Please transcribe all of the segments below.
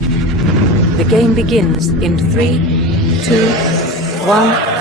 The game begins in 3, 2, 1.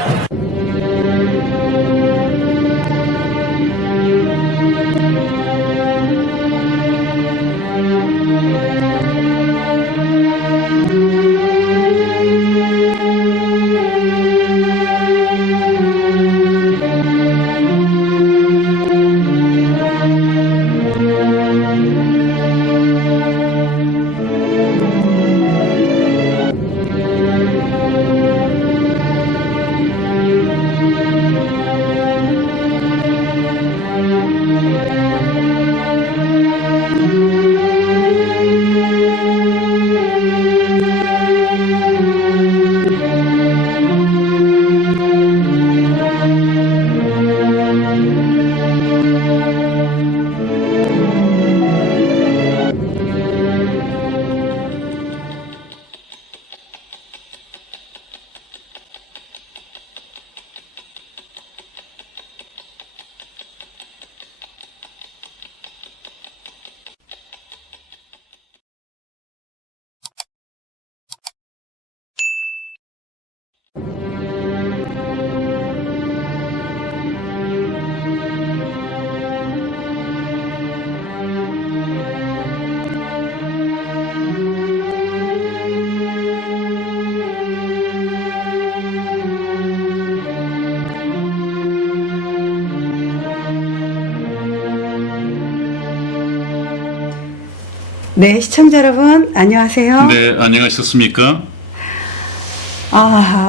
네, 시청자 여러분, 안녕하세요. 네, 안녕하셨습니까?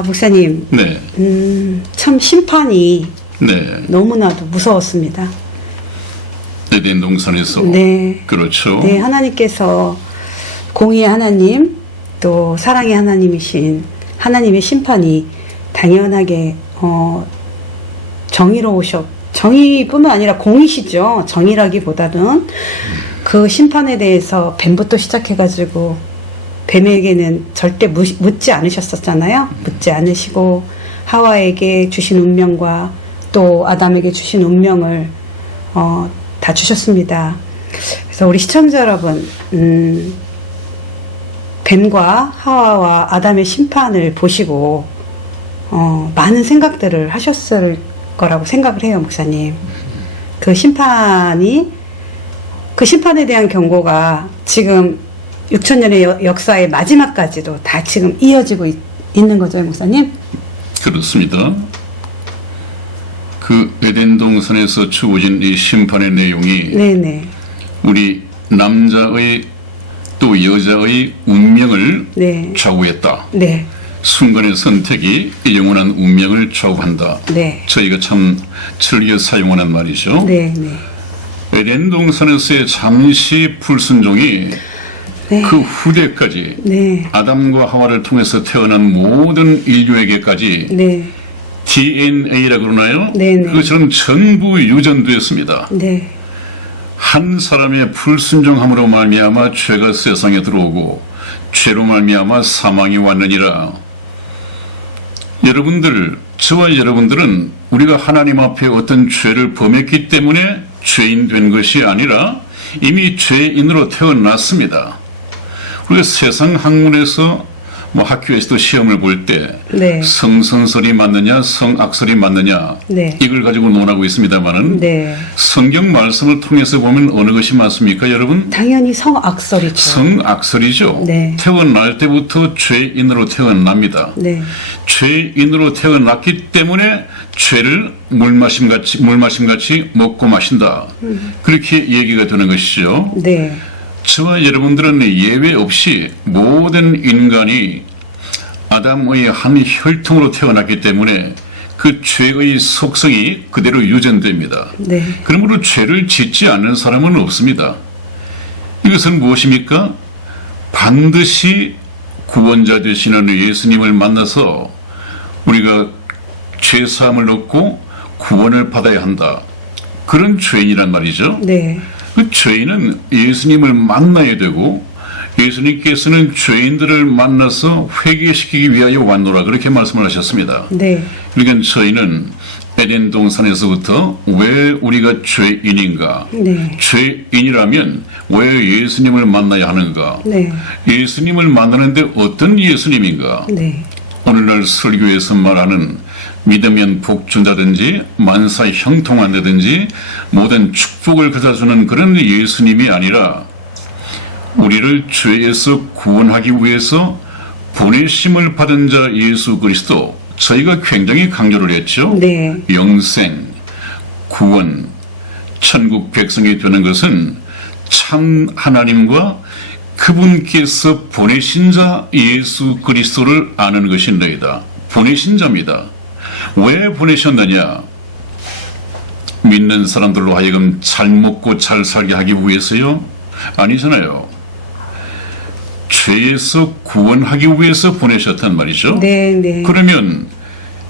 목사님. 네. 참 심판이 네. 너무나도 무서웠습니다. 에덴 동산에서. 네. 그렇죠. 네, 하나님께서 공의의 하나님, 또 사랑의 하나님이신 하나님의 심판이 당연하게, 정의뿐만 아니라 공이시죠. 정의라기보다는 그 심판에 대해서 뱀부터 시작해가지고 뱀에게는 절대 묻지 않으셨었잖아요. 묻지 않으시고 하와에게 주신 운명과 또 아담에게 주신 운명을 다 주셨습니다. 그래서 우리 시청자 여러분, 뱀과 하와와 아담의 심판을 보시고 많은 생각들을 하셨을 거라고 생각을 해요, 목사님. 그 심판에 대한 경고가 지금 6,000년의 역사의 마지막까지도 다 지금 이어지고 있는 거죠, 목사님? 그렇습니다. 그 에덴 동산에서 주어진 이 심판의 내용이 네네. 우리 남자의 또 여자의 운명을 네. 좌우했다. 네. 순간의 선택이 영원한 운명을 좌우한다. 네. 저희가 참 즐겨 사용하는 말이죠. 네. 네. 에덴 동산에서의 잠시 불순종이 네. 그 후대까지 네. 아담과 하와를 통해서 태어난 모든 인류에게까지 네. DNA라고 그러나요? 네네. 그것처럼 전부 유전되었습니다. 네. 한 사람의 불순종함으로 말미암아 죄가 세상에 들어오고 죄로 말미암아 사망이 왔느니라. 저와 여러분들은 우리가 하나님 앞에 어떤 죄를 범했기 때문에 죄인 된 것이 아니라 이미 죄인으로 태어났습니다. 우리가 세상 학문에서 학교에서도 시험을 볼 때 네. 성선설이 맞느냐 성악설이 맞느냐 네. 이걸 가지고 논하고 있습니다만은 네. 성경 말씀을 통해서 보면 어느 것이 맞습니까, 여러분? 당연히 성악설이죠. 성악설이죠. 네. 태어날 때부터 죄인으로 태어납니다. 네. 죄인으로 태어났기 때문에 죄를 물마심같이 먹고 마신다. 그렇게 얘기가 되는 것이죠. 네. 저와 여러분들은 예외 없이 모든 인간이 아담의 한 혈통으로 태어났기 때문에 그 죄의 속성이 그대로 유전됩니다. 네. 그러므로 죄를 짓지 않는 사람은 없습니다. 이것은 무엇입니까? 반드시 구원자 되시는 예수님을 만나서 우리가 죄사함을 얻고 구원을 받아야 한다. 그런 죄인이란 말이죠. 네. 그 죄인은 예수님을 만나야 되고 예수님께서는 죄인들을 만나서 회개시키기 위하여 왔노라 그렇게 말씀을 하셨습니다. 네. 그러니까 저희는 에덴 동산에서부터 왜 우리가 죄인인가? 네. 죄인이라면 왜 예수님을 만나야 하는가? 네. 예수님을 만나는데 어떤 예수님인가? 네. 오늘날 설교에서 말하는 믿으면 복 준다든지 만사 형통한다든지 모든 축복을 가져주는 그런 예수님이 아니라 우리를 죄에서 구원하기 위해서 보내심을 받은 자 예수 그리스도, 저희가 굉장히 강조를 했죠. 네. 영생, 구원, 천국 백성이 되는 것은 참 하나님과 그분께서 보내신 자 예수 그리스도를 아는 것인데이다. 보내신 자입니다. 왜 보내셨느냐? 믿는 사람들로 하여금 잘 먹고 잘 살게 하기 위해서요? 아니잖아요. 죄에서 구원하기 위해서 보내셨단 말이죠. 네. 네. 그러면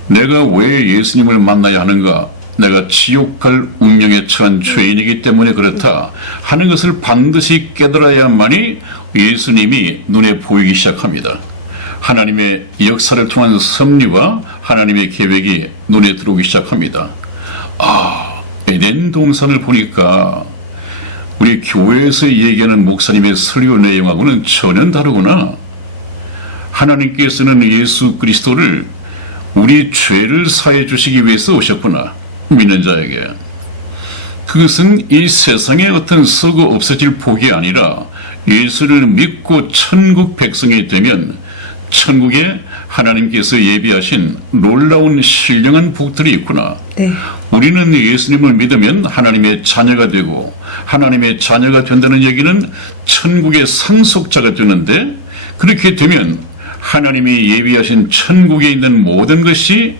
내가 왜 예수님을 만나야 하는가? 내가 지옥 갈 운명에 처한 죄인이기 때문에 그렇다 하는 것을 반드시 깨달아야만이 예수님이 눈에 보이기 시작합니다. 하나님의 역사를 통한 섭리와 하나님의 계획이 눈에 들어오기 시작합니다. 아, 에덴 동산을 보니까 우리 교회에서 얘기하는 목사님의 설교 내용하고는 전혀 다르구나. 하나님께서는 예수 그리스도를 우리 죄를 사해 주시기 위해서 오셨구나. 믿는 자에게. 그것은 이 세상에 어떤 썩어 없어질 복이 아니라 예수를 믿고 천국 백성이 되면 천국에 하나님께서 예비하신 놀라운 신령한 복들이 있구나. 네. 우리는 예수님을 믿으면 하나님의 자녀가 되고 하나님의 자녀가 된다는 얘기는 천국의 상속자가 되는데 그렇게 되면 하나님이 예비하신 천국에 있는 모든 것이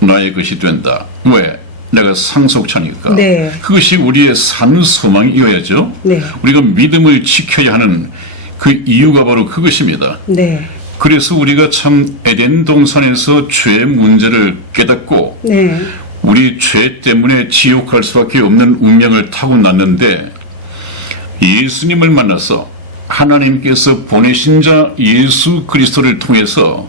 나의 것이 된다. 왜? 내가 상속자니까. 네. 그것이 우리의 산 소망이어야죠. 네. 우리가 믿음을 지켜야 하는 그 이유가 바로 그것입니다. 네. 그래서 우리가 참 에덴 동산에서 죄의 문제를 깨닫고 네. 우리 죄 때문에 지옥 갈 수밖에 없는 운명을 타고났는데 예수님을 만나서 하나님께서 보내신 자 예수 그리스도를 통해서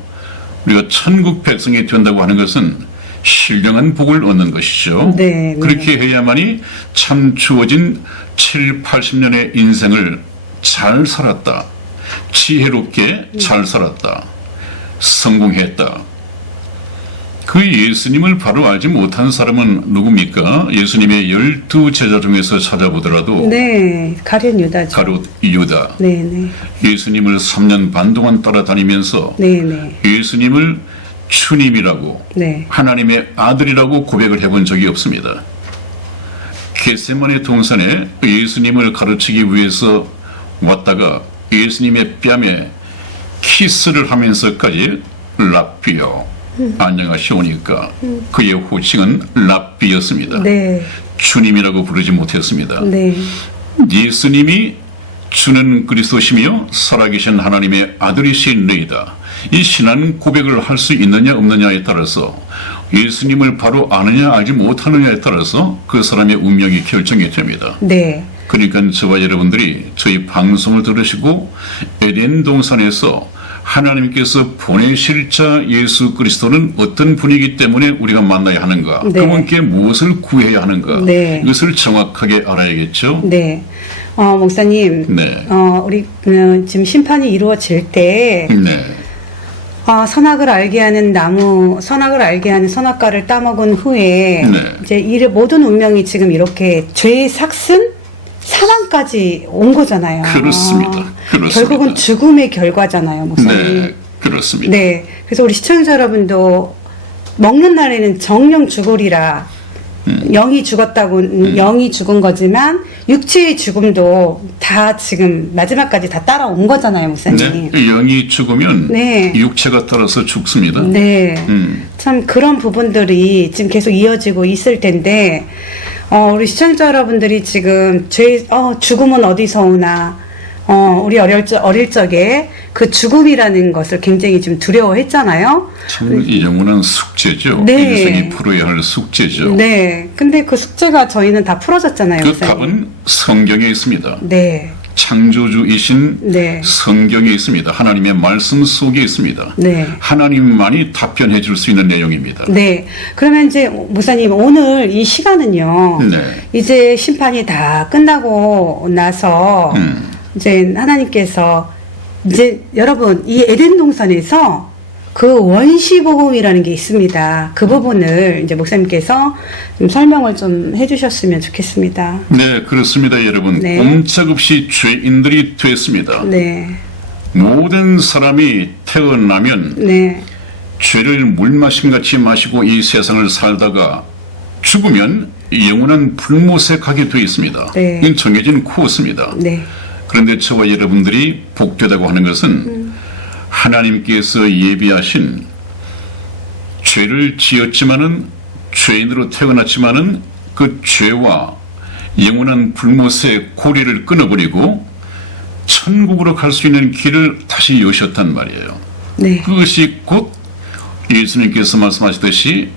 우리가 천국 백성이 된다고 하는 것은 신령한 복을 얻는 것이죠. 네, 네. 그렇게 해야만이 참 주어진 7, 80년의 인생을 잘 살았다. 지혜롭게 잘 살았다. 성공했다. 그 예수님을 바로 알지 못한 사람은 누굽니까? 예수님의 12제자 중에서 찾아보더라도 네. 가룟 유다죠. 가롯 유다. 네. 네. 예수님을 3년 반 동안 따라다니면서 네. 네. 예수님을 주님이라고 네. 하나님의 아들이라고 고백을 해본 적이 없습니다. 겟세마네 동산에 예수님을 가르치기 위해서 왔다가 예수님의 뺨에 키스를 하면서까지 랍비요 안녕하시오니까 그의 호칭은 랍비였습니다. 네. 주님이라고 부르지 못했습니다. 네. 예수님이 주는 그리스도시며 살아계신 하나님의 아들이시니이다. 이 신앙 고백을 할 수 있느냐 없느냐에 따라서 예수님을 바로 아느냐 알지 못하느냐에 따라서 그 사람의 운명이 결정이 됩니다. 네. 그러니까 저와 여러분들이 저희 방송을 들으시고 에덴 동산에서 하나님께서 보내실 자 예수 그리스도는 어떤 분이기 때문에 우리가 만나야 하는가, 네. 그분께 무엇을 구해야 하는가, 네. 이것을 정확하게 알아야겠죠. 네. 목사님. 네. 우리 지금 심판이 이루어질 때 네. 선악을 알게 하는 나무, 선악을 알게 하는 선악과를 따먹은 후에 네. 이제 이 모든 운명이 지금 이렇게 죄의 삭슨 사망까지 온 거잖아요. 그렇습니다. 그렇습니다. 결국은 죽음의 결과잖아요, 목사님. 네, 그렇습니다. 네. 그래서 우리 시청자 여러분도 먹는 날에는 정령 죽으리라. 영이 죽었다고 영이 죽은 거지만 육체의 죽음도 다 지금 마지막까지 다 따라온 거잖아요, 목사님. 네, 영이 죽으면 네. 육체가 따라서 죽습니다. 네. 음. 참 그런 부분들이 지금 계속 이어지고 있을 텐데, 우리 시청자 여러분들이 지금 죽음은 어디서 오나, 우리 어릴 적에 그 죽음이라는 것을 굉장히 좀 두려워했잖아요. 참 이 영원한 숙제죠. 네. 인생이 풀어야 할 숙제죠. 네. 근데 그 숙제가 저희는 다 풀어졌잖아요. 그 목사님. 답은 성경에 있습니다. 네. 창조주이신 네. 성경에 있습니다. 하나님의 말씀 속에 있습니다. 네. 하나님만이 답변해 줄 수 있는 내용입니다. 네. 그러면 이제 목사님 오늘 이 시간은요. 네. 이제 심판이 다 끝나고 나서 이제 하나님께서 이제 여러분 이 에덴 동산에서 그 원시복음이라는 게 있습니다. 그 부분을 이제 목사님께서 좀 설명을 좀 해주셨으면 좋겠습니다. 네, 그렇습니다, 여러분. 네. 꼼짝없이 죄인들이 됐습니다. 네. 모든 사람이 태어나면 네. 죄를 물마심같이 마시고 이 세상을 살다가 죽으면 영원한 불못에 가게 되어 있습니다. 네. 이건 정해진 코스입니다. 네. 그런데 저와 여러분들이 복되다고 하는 것은 하나님께서 예비하신 죄를 지었지만은 죄인으로 태어났지만은 그 죄와 영원한 불못의 고리를 끊어버리고 천국으로 갈 수 있는 길을 다시 여셨단 말이에요. 네. 그것이 곧 예수님께서 말씀하시듯이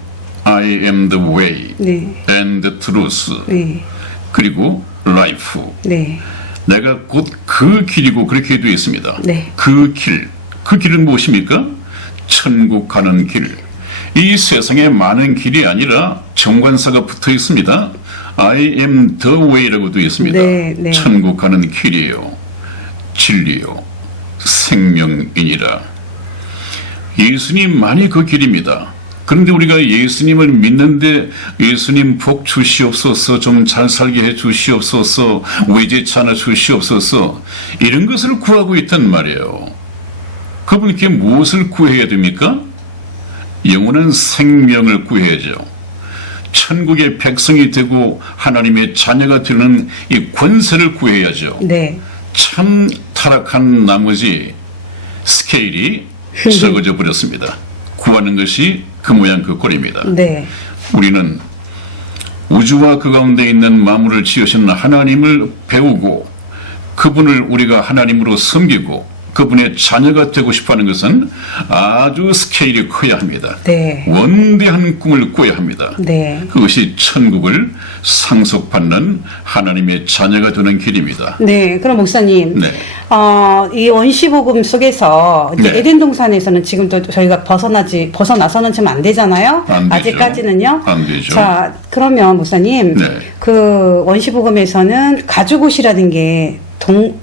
I am the way 네. and the truth 네. 그리고 life. 네. 내가 곧 그 길이고 그렇게 되어 있습니다. 네. 그 길은 무엇입니까? 천국 가는 길. 이 세상에 많은 길이 아니라 정관사가 붙어 있습니다. I am the way라고 되어 있습니다. 네, 네. 천국 가는 길이에요. 진리요. 생명이니라. 예수님만이 그 길입니다. 그런데 우리가 예수님을 믿는데 예수님 복 주시옵소서, 좀 잘 살게 해 주시옵소서, 외제차 하나 주시옵소서, 이런 것을 구하고 있단 말이에요. 그분께 무엇을 구해야 됩니까? 영원한 생명을 구해야죠. 천국의 백성이 되고 하나님의 자녀가 되는 이 권세를 구해야죠. 네. 참 타락한 나머지 스케일이 적어져 버렸습니다. 구하는 것이 그 모양 그 꼴입니다. 네. 우리는 우주와 그 가운데 있는 만물을 지으신 하나님을 배우고 그분을 우리가 하나님으로 섬기고 그분의 자녀가 되고 싶어하는 것은 아주 스케일이 커야 합니다. 네. 원대한 꿈을 꿔야 합니다. 네. 그것이 천국을 상속받는 하나님의 자녀가 되는 길입니다. 네. 그럼 목사님, 네. 이 원시복음 속에서 이제 네. 에덴 동산에서는 지금도 저희가 벗어나서는 지금 안 되잖아요. 안 되죠. 아직까지는요. 안 되죠. 자, 그러면 목사님, 네. 그 원시복음에서는 가죽옷이라는 게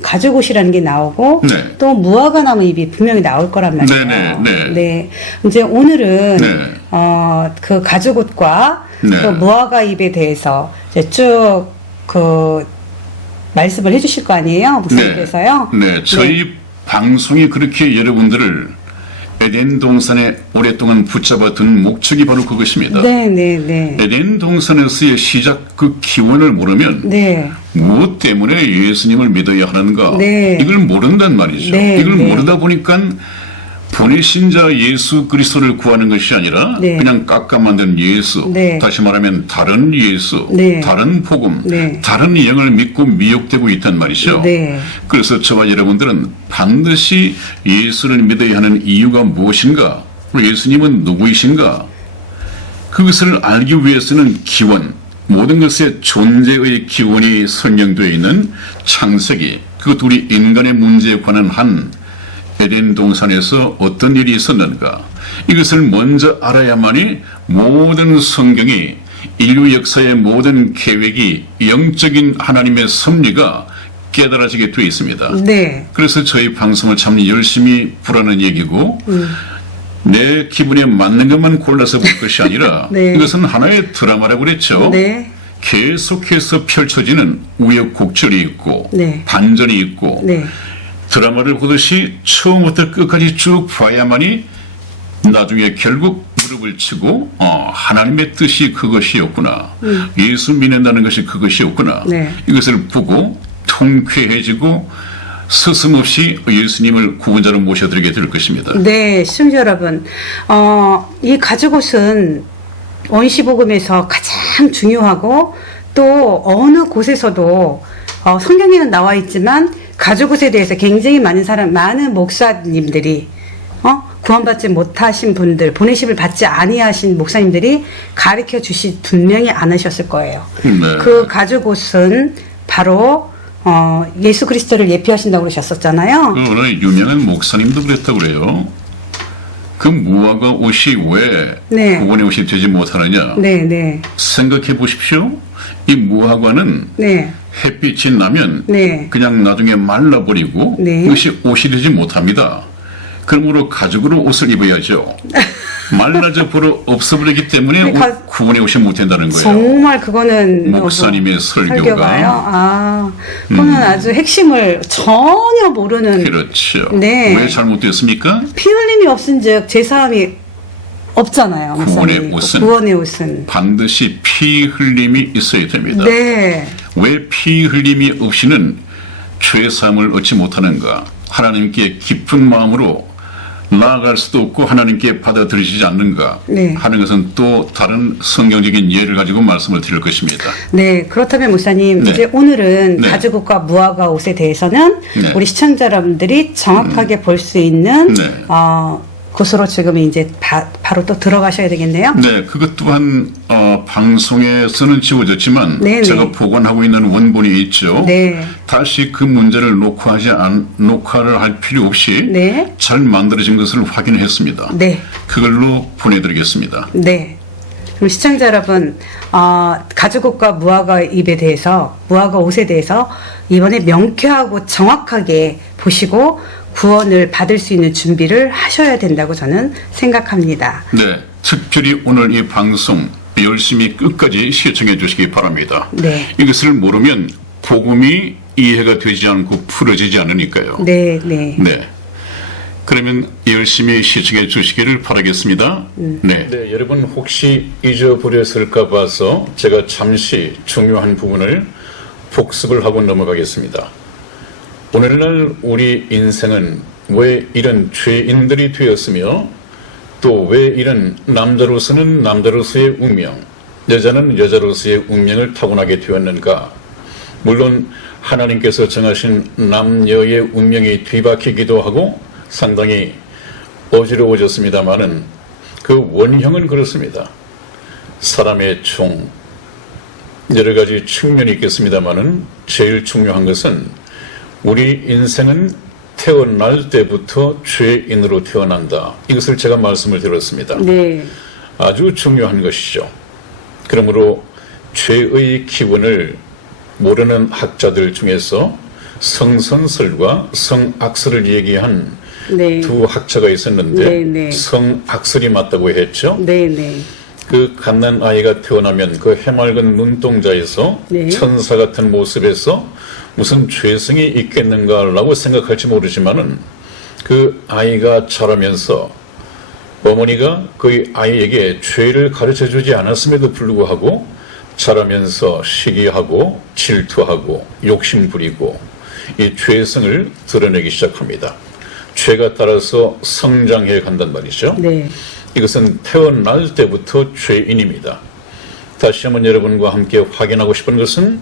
가죽옷이라는 게 나오고 네. 또 무화과 나무 잎이 분명히 나올 거란 말이에요. 네. 이제 오늘은 네. 그 가죽옷과 네. 또 무화과 잎에 대해서 이제 쭉 그 말씀을 해주실 거 아니에요, 목사님께서요. 네. 저희 방송이 그렇게 여러분들을 에덴 동산에 오랫동안 붙잡아 둔 목적이 바로 그것입니다. 네. 에덴 동산에서의 시작 그 기원을 모르면 네. 무엇 때문에 예수님을 믿어야 하는가 네. 이걸 모른단 말이죠. 네, 이걸 네. 모르다 보니까 보내신 자 예수 그리스도를 구하는 것이 아니라 네. 그냥 깎아 만든 예수, 네. 다시 말하면 다른 예수, 네. 다른 복음, 네. 다른 영을 믿고 미혹되고 있단 말이죠. 네. 그래서 저와 여러분들은 반드시 예수를 믿어야 하는 이유가 무엇인가, 그리고 예수님은 누구이신가, 그것을 알기 위해서는 기원, 모든 것의 존재의 기원이 설명되어 있는 창세기, 그것 우리 인간의 문제에 관한 한 에덴 동산에서 어떤 일이 있었는가, 이것을 먼저 알아야만이 모든 성경이, 인류 역사의 모든 계획이, 영적인 하나님의 섭리가 깨달아지게 되어 있습니다. 네. 그래서 저희 방송을 참 열심히 보라는 얘기고, 내 기분에 맞는 것만 골라서 볼 것이 아니라 네. 이것은 하나의 드라마라고 그랬죠. 네. 계속해서 펼쳐지는 우여곡절이 있고 네. 반전이 있고 네. 드라마를 보듯이 처음부터 끝까지 쭉 봐야만이 나중에 결국 무릎을 치고 하나님의 뜻이 그것이었구나, 예수 믿는다는 것이 그것이었구나, 네. 이것을 보고 통쾌해지고 스스럼없이 예수님을 구원자로 모셔드리게 될 것입니다. 네, 시청자 여러분, 이 가죽옷은 원시복음에서 가장 중요하고 또 어느 곳에서도 성경에는 나와 있지만 가죽옷에 대해서 굉장히 많은 목사님들이 구원받지 못하신 분들, 보내심을 받지 아니하신 목사님들이 가르쳐 주시 분명히 않으셨을 거예요. 네. 그 가죽옷은 바로 예수 그리스도를 예표하신다고 그러셨었잖아요. 그 어느 유명한 목사님도 그랬다고 그래요. 그 무화과 옷이 왜 네. 구원의 옷이 되지 못하느냐. 네, 네, 생각해 보십시오. 이 무화과는 네, 햇빛이 나면 네. 그냥 나중에 말라버리고 네. 그것이 옷이 되지 못합니다. 그러므로 가죽으로 옷을 입어야죠. 말라져 버려 없어버리기 때문에 네, 구원의 옷이 못 된다는 거예요. 정말 그거는 목사님의 설교가. 설교가요. 아, 그거는 아주 핵심을 전혀 모르는. 그렇죠. 네. 왜 잘못됐습니까? 피 흘림이 없은즉 제사함이 없잖아요. 구원의 목사님. 옷은. 구원의 옷은. 반드시 피 흘림이 있어야 됩니다. 네. 왜 피 흘림이 없이는 죄 사함을 얻지 못하는가? 하나님께 깊은 마음으로 나아갈 수도 없고 하나님께 받아들이지 않는가 네. 하는 것은 또 다른 성경적인 예를 가지고 말씀을 드릴 것입니다. 네, 그렇다면 목사님, 네. 이제 오늘은 네. 가죽옷과 무화과 옷에 대해서는 네. 우리 시청자 여러분들이 정확하게 볼 수 있는 네. 곳으로 지금 이제 바로 또 들어가셔야 되겠네요. 네, 그것 또한 방송에서는 지워졌지만 네네. 제가 보관하고 있는 원본이 있죠. 네. 다시 그 문제를 녹화를 할 필요 없이 네. 잘 만들어진 것을 확인했습니다. 네. 그걸로 보내드리겠습니다. 네. 그럼 시청자 여러분, 가죽옷과 무화과 잎에 대해서, 무화과 옷에 대해서 이번에 명쾌하고 정확하게 보시고 구원을 받을 수 있는 준비를 하셔야 된다고 저는 생각합니다. 네, 특별히 오늘 이 방송 열심히 끝까지 시청해 주시기 바랍니다. 네. 이것을 모르면 복음이 이해가 되지 않고 풀어지지 않으니까요. 네, 네. 네. 그러면 열심히 시청해 주시기를 바라겠습니다. 네. 네, 여러분 혹시 잊어버렸을까 봐서 제가 잠시 중요한 부분을 복습을 하고 넘어가겠습니다. 오늘날 우리 인생은 왜 이런 죄인들이 되었으며 또 왜 이런 남자로서는 남자로서의 운명, 여자는 여자로서의 운명을 타고나게 되었는가? 물론 하나님께서 정하신 남녀의 운명이 뒤바뀌기도 하고 상당히 어지러워졌습니다마는 그 원형은 그렇습니다. 사람의 종, 여러 가지 측면이 있겠습니다마는 제일 중요한 것은 우리 인생은 태어날 때부터 죄인으로 태어난다. 이것을 제가 말씀을 드렸습니다. 네. 아주 중요한 것이죠. 그러므로 죄의 기원을 모르는 학자들 중에서 성선설과 성악설을 얘기한 네. 두 학자가 있었는데 네, 네. 성악설이 맞다고 했죠. 네, 네. 그 갓난 아이가 태어나면 그 해맑은 눈동자에서 네. 천사 같은 모습에서 무슨 죄성이 있겠는가라고 생각할지 모르지만은 그 아이가 자라면서 어머니가 그 아이에게 죄를 가르쳐 주지 않았음에도 불구하고 자라면서 시기하고 질투하고 욕심 부리고 이 죄성을 드러내기 시작합니다. 죄가 따라서 성장해 간단 말이죠. 네. 이것은 태어날 때부터 죄인입니다. 다시 한번 여러분과 함께 확인하고 싶은 것은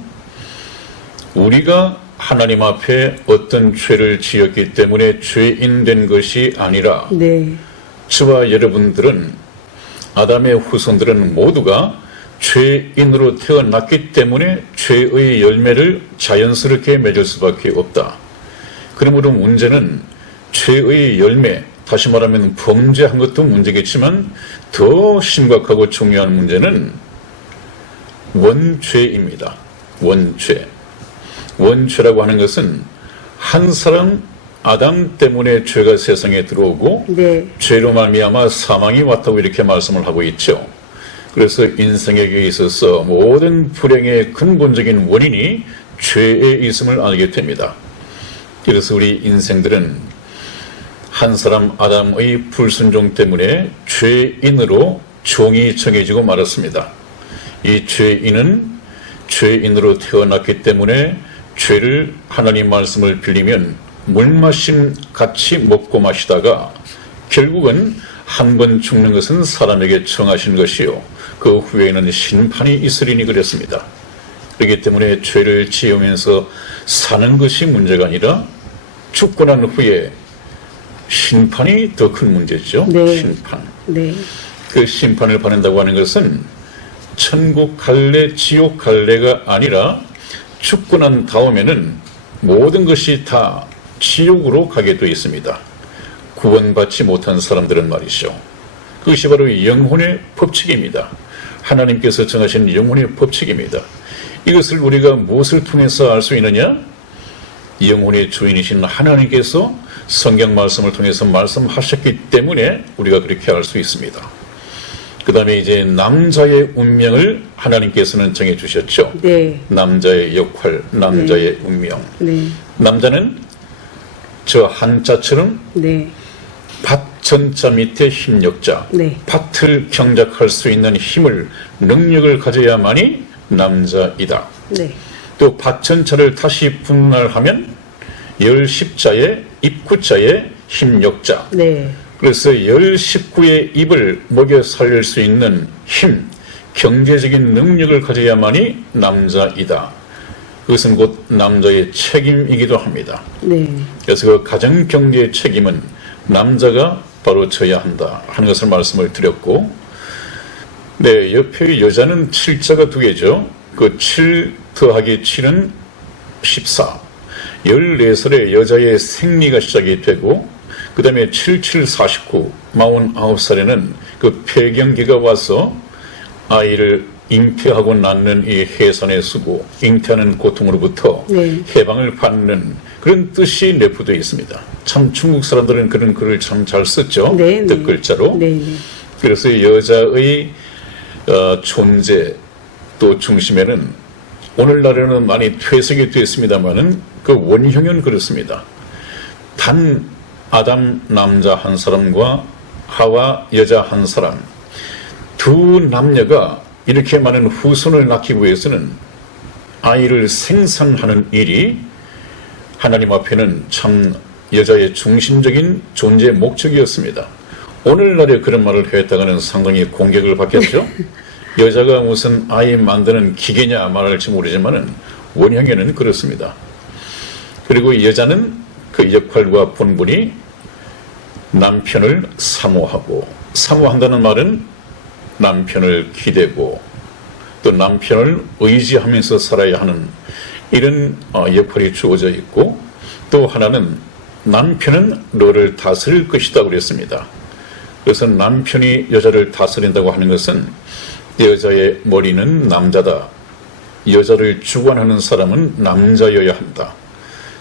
우리가 하나님 앞에 어떤 죄를 지었기 때문에 죄인 된 것이 아니라 네. 저와 여러분들은 아담의 후손들은 모두가 죄인으로 태어났기 때문에 죄의 열매를 자연스럽게 맺을 수밖에 없다. 그러므로 문제는 죄의 열매, 다시 말하면 범죄한 것도 문제겠지만 더 심각하고 중요한 문제는 원죄입니다. 원죄. 원죄라고 하는 것은 한 사람 아담 때문에 죄가 세상에 들어오고 네. 죄로 말미암아 사망이 왔다고 이렇게 말씀을 하고 있죠. 그래서 인생에게 있어서 모든 불행의 근본적인 원인이 죄에 있음을 알게 됩니다. 그래서 우리 인생들은 한 사람 아담의 불순종 때문에 죄인으로 종이 정해지고 말았습니다. 이 죄인은 죄인으로 태어났기 때문에 죄를 하나님 말씀을 빌리면 물마심 같이 먹고 마시다가 결국은 한 번 죽는 것은 사람에게 정하신 것이요 그 후에는 심판이 있으리니 그랬습니다. 그렇기 때문에 죄를 지으면서 사는 것이 문제가 아니라 죽고 난 후에 심판이 더 큰 문제죠. 네. 심판. 네. 그 심판을 받는다고 하는 것은 천국 갈래, 지옥 갈래가 아니라 죽고 난 다음에는 모든 것이 다 지옥으로 가게 되어 있습니다. 구원받지 못한 사람들은 말이죠. 그것이 바로 영혼의 법칙입니다. 하나님께서 정하신 영혼의 법칙입니다. 이것을 우리가 무엇을 통해서 알 수 있느냐? 영혼의 주인이신 하나님께서 성경 말씀을 통해서 말씀하셨기 때문에 우리가 그렇게 알 수 있습니다. 그 다음에 이제 남자의 운명을 하나님께서는 정해주셨죠. 네. 남자의 역할, 남자의 운명. 네. 남자는 저 한자처럼 네. 밭전자 밑에 힘력자, 네. 밭을 경작할 수 있는 힘을, 능력을 가져야만이 남자이다. 네. 또 밭전자를 다시 분할하면 열십자의 입구자의 힘력자. 네. 그래서 열십구의 입을 먹여 살릴 수 있는 힘, 경제적인 능력을 가져야만이 남자이다. 그것은 곧 남자의 책임이기도 합니다. 네. 그래서 그 가정 경제의 책임은 남자가 바로 져야 한다 하는 것을 말씀을 드렸고, 네, 옆에 여자는 7자가 2개죠. 그 7 더하기 7은 14. 14살에 여자의 생리가 시작이 되고, 그 다음에 77, 49, 49살에는 그 폐경기가 와서 아이를 잉태하고 낳는 이 해산의 수고, 잉태하는 고통으로부터 네. 해방을 받는 그런 뜻이 내포되어 있습니다. 참 중국 사람들은 그런 글을 참 잘 썼죠. 네, 뜻글자로. 네. 네. 그래서 여자의 존재 또 중심에는 오늘날에는 많이 퇴색이 됐습니다만은 그 원형은 그렇습니다. 단 아담 남자 한 사람과 하와 여자 한 사람, 두 남녀가 이렇게 많은 후손을 낳기 위해서는 아이를 생산하는 일이 하나님 앞에는 참 여자의 중심적인 존재의 목적이었습니다. 오늘날에 그런 말을 했다가는 상당히 공격을 받겠죠. 여자가 무슨 아이 만드는 기계냐 말할지 모르지만은 원형에는 그렇습니다. 그리고 여자는 그 역할과 본분이 남편을 사모하고, 사모한다는 말은 남편을 기대고 또 남편을 의지하면서 살아야 하는 이런 역할이 주어져 있고, 또 하나는 남편은 너를 다스릴 것이다 그랬습니다. 그래서 남편이 여자를 다스린다고 하는 것은 여자의 머리는 남자다, 여자를 주관하는 사람은 남자여야 한다.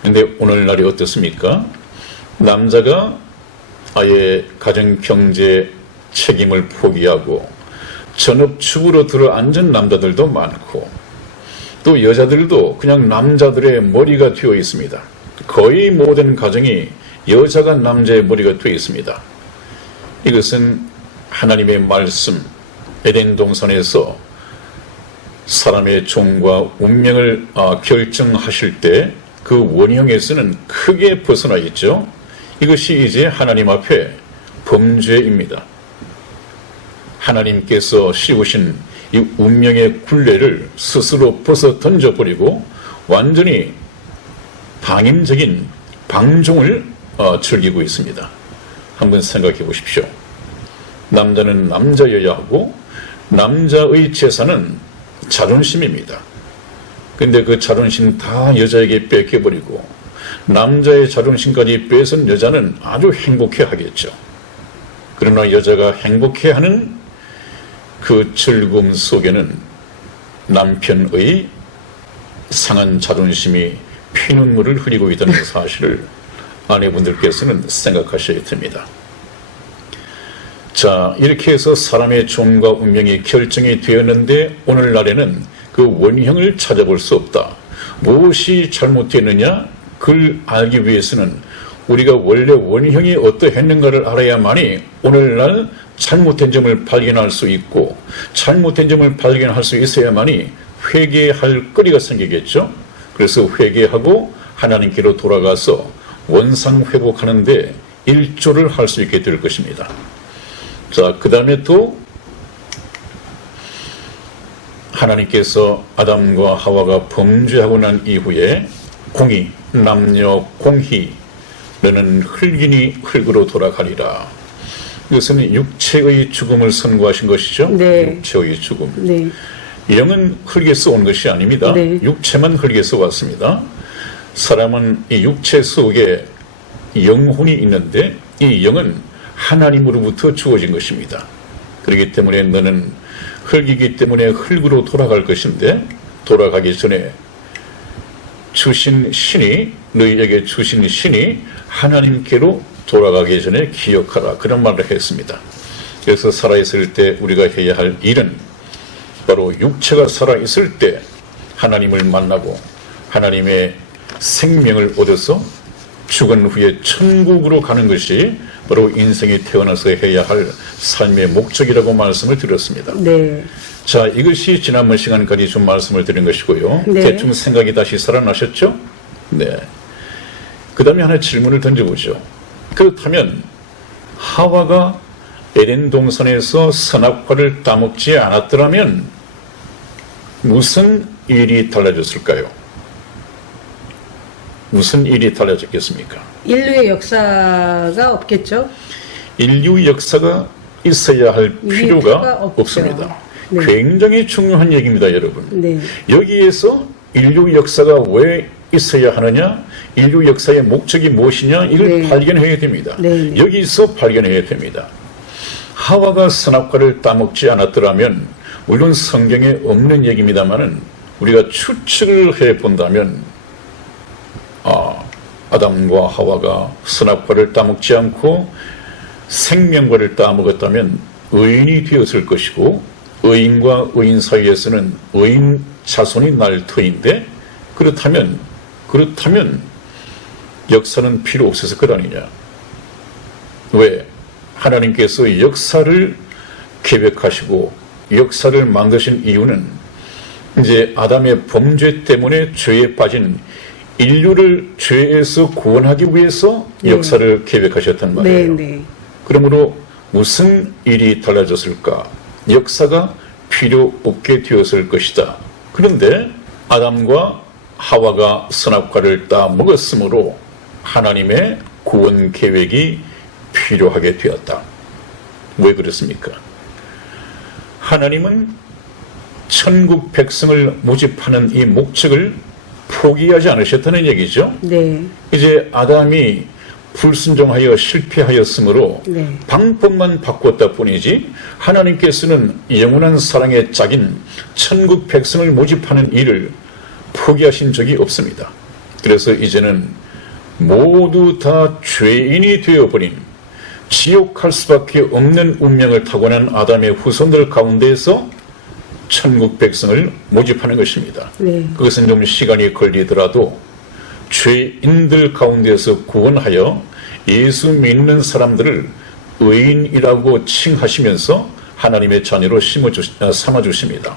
그런데 오늘날이 어떻습니까? 남자가 아예 가정 경제 책임을 포기하고 전업주부로 들어앉은 남자들도 많고, 또 여자들도 그냥 남자들의 머리가 되어 있습니다. 거의 모든 가정이 여자가 남자의 머리가 되어 있습니다. 이것은 하나님의 말씀, 에덴 동산에서 사람의 종과 운명을 결정하실 때 그 원형에서는 크게 벗어나 있죠. 이것이 이제 하나님 앞에 범죄입니다. 하나님께서 씌우신 이 운명의 굴레를 스스로 벗어 던져버리고 완전히 방임적인 방종을 즐기고 있습니다. 한번 생각해 보십시오. 남자는 남자여야 하고 남자의 재산은 자존심입니다. 근데 그 자존심 다 여자에게 뺏겨버리고 남자의 자존심까지 뺏은 여자는 아주 행복해 하겠죠. 그러나 여자가 행복해하는 그 즐거움 속에는 남편의 상한 자존심이 피눈물을 흘리고 있다는 사실을 아내분들께서는 생각하셔야 됩니다. 자, 이렇게 해서 사람의 종과 운명이 결정이 되었는데 오늘날에는 그 원형을 찾아볼 수 없다. 무엇이 잘못됐느냐? 그걸 알기 위해서는 우리가 원래 원형이 어떠했는가를 알아야만이 오늘날 잘못된 점을 발견할 수 있고, 잘못된 점을 발견할 수 있어야만이 회개할 거리가 생기겠죠. 그래서 회개하고 하나님께로 돌아가서 원상 회복하는데 일조를 할 수 있게 될 것입니다. 자, 그 다음에 또 하나님께서 아담과 하와가 범죄하고 난 이후에 공의, 남녀 공희, 너는 흙이니 흙으로 돌아가리라. 이것은 육체의 죽음을 선고하신 것이죠. 네. 육체의 죽음. 네. 영은 흙에서 온 것이 아닙니다. 네. 육체만 흙에서 왔습니다. 사람은 이 육체 속에 영혼이 있는데 이 영은 하나님으로부터 주어진 것입니다. 그렇기 때문에 너는 흙이기 때문에 흙으로 돌아갈 것인데 돌아가기 전에 주신 신이 너희에게 주신 신이 하나님께로 돌아가기 전에 기억하라. 그런 말을 했습니다. 그래서 살아있을 때 우리가 해야 할 일은 바로 육체가 살아있을 때 하나님을 만나고 하나님의 생명을 얻어서 죽은 후에 천국으로 가는 것이 바로 인생이 태어나서 해야 할 삶의 목적이라고 말씀을 드렸습니다. 네. 자, 이것이 지난번 시간까지 좀 말씀을 드린 것이고요. 네. 대충 생각이 다시 살아나셨죠? 네. 그 다음에 하나 질문을 던져보죠. 그렇다면 하와가 에덴 동산에서 선악과를 따먹지 않았더라면 무슨 일이 달라졌을까요? 무슨 일이 달라졌겠습니까? 인류의 역사가 없겠죠? 인류 역사가 있어야 할 필요가 필요가 없죠. 없습니다. 네. 굉장히 중요한 얘기입니다, 여러분. 네. 여기에서 인류 역사가 왜 있어야 하느냐, 인류 역사의 목적이 무엇이냐, 이걸 네. 발견해야 됩니다. 네. 여기서 발견해야 됩니다. 하와가 선악과를 따먹지 않았더라면, 물론 성경에 없는 얘기입니다만은 우리가 추측을 해본다면 아담과 하와가 선악과를 따먹지 않고 생명과를 따먹었다면 의인이 되었을 것이고 의인과 의인 사이에서는 의인 자손이 날 터인데 그렇다면 역사는 필요 없었을 것 아니냐. 왜? 하나님께서 역사를 계획하시고 역사를 만드신 이유는 이제 아담의 범죄 때문에 죄에 빠진 인류를 죄에서 구원하기 위해서 역사를 계획하셨단 말이에요. 네, 네. 그러므로 무슨 일이 달라졌을까? 역사가 필요 없게 되었을 것이다. 그런데 아담과 하와가 선악과를 따 먹었으므로 하나님의 구원 계획이 필요하게 되었다. 왜 그렇습니까? 하나님은 천국 백성을 모집하는 이 목적을 포기하지 않으셨다는 얘기죠. 네. 이제 아담이 불순종하여 실패하였으므로 네. 방법만 바꿨다 뿐이지 하나님께서는 영원한 사랑의 짝인 천국 백성을 모집하는 일을 포기하신 적이 없습니다. 그래서 이제는 모두 다 죄인이 되어버린 지옥 갈 수밖에 없는 운명을 타고난 아담의 후손들 가운데에서 천국 백성을 모집하는 것입니다. 네. 그것은 좀 시간이 걸리더라도 죄인들 가운데서 구원하여 예수 믿는 사람들을 의인이라고 칭하시면서 하나님의 자녀로 삼아주십니다.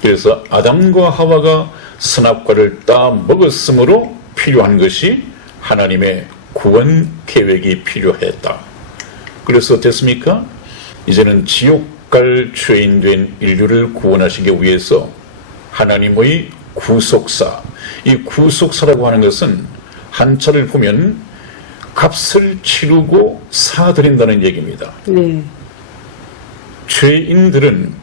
그래서 아담과 하와가 선악과를 따 먹었으므로 필요한 것이 하나님의 구원 계획이 필요했다. 그래서 됐습니까? 이제는 지옥 갈 죄인 된 인류를 구원하시기 위해서 하나님의 구속사, 이 구속사라고 하는 것은 한자를 보면 값을 치르고 사드린다는 얘기입니다. 네. 죄인들은